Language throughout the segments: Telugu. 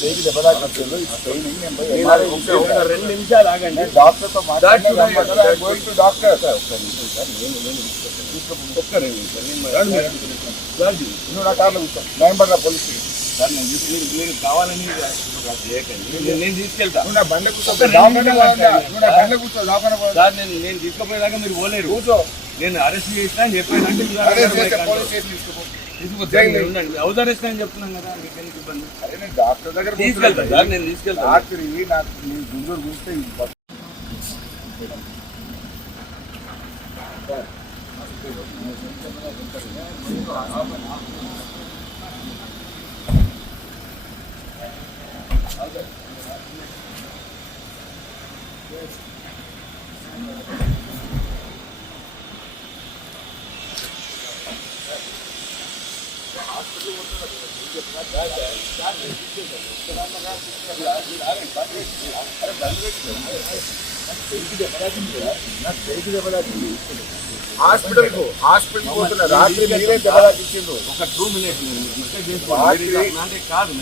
చేయికి దెబ్బ తాకినప్పుడు ఒక 2 నిమిషాలు ఆగండి. డాక్టర్తో మాట్లాడి డాక్టర్ నువ్వు నా కార్లో కూర్చో నయంబర్ పోలీస్ సార్ మీరు కావాలని చేయకండి. నేను తీసుకెళ్తా. నువ్వు నా బండ కూర్చో బండ కూర్చో సార్ నేను తీసుకుపోయేదాకా మీరు పోలేరు. కూర్చో నేను అరెస్ట్ చేసినా అని చెప్పానంటే హౌస్ అరెస్ట్ అని చెప్తున్నాను కదా. మీకు ఇబ్బంది. అరే నేను డాక్టర్ దగ్గర తీసుకెళ్తా సార్. నేను తీసుకెళ్తా. రాత్రి నాకు నీ గుంజూరు గుంజితే హాస్పిటల్ పోతున్నా రాత్రి మీరే దెబ్బ తాకించిండు. ఒక 2 minutes అంటే కాదు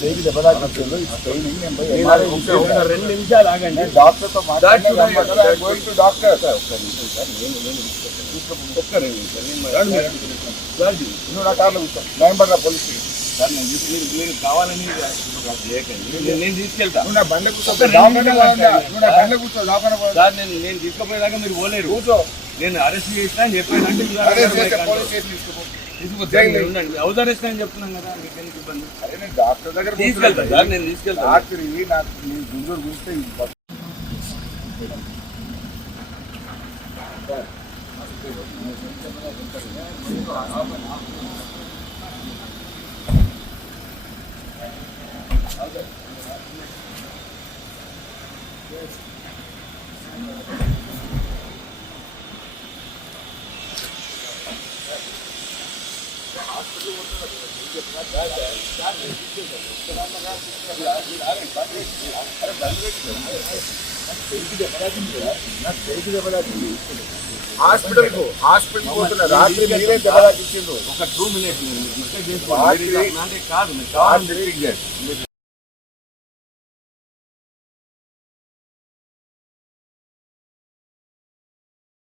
చేయికి దెబ్బ తాకినప్పుడు ఒక 2 నిమిషాలు ఆగండి. డాక్టర్తో మాట్లాడి డాక్టర్ నువ్వు నా కార్లో కూర్చో నయంబర్ పోలీస్ సార్ మీరు కావాలని చేయకండి. నేను తీసుకెళ్తా. నువ్వు నా బండ కూర్చో బండ కూర్చో సార్ నేను తీసుకుపోయేదాకా మీరు పోలేరు. కూర్చో నేను అరెస్ట్ చేసినా అని చెప్పానంటే హౌస్ అరెస్ట్ అని చెప్తున్నాను కదా. మీకు ఇబ్బంది. అరే నేను డాక్టర్ దగ్గర తీసుకెళ్తా సార్. నేను తీసుకెళ్తా. రాత్రి నాకు నీ గుంజూరు గుంజితే హాస్పిటల్ పోతున్నా రాత్రి మీరే దెబ్బ తాకించిండు. ఒక 2 minutes అంటే కాదు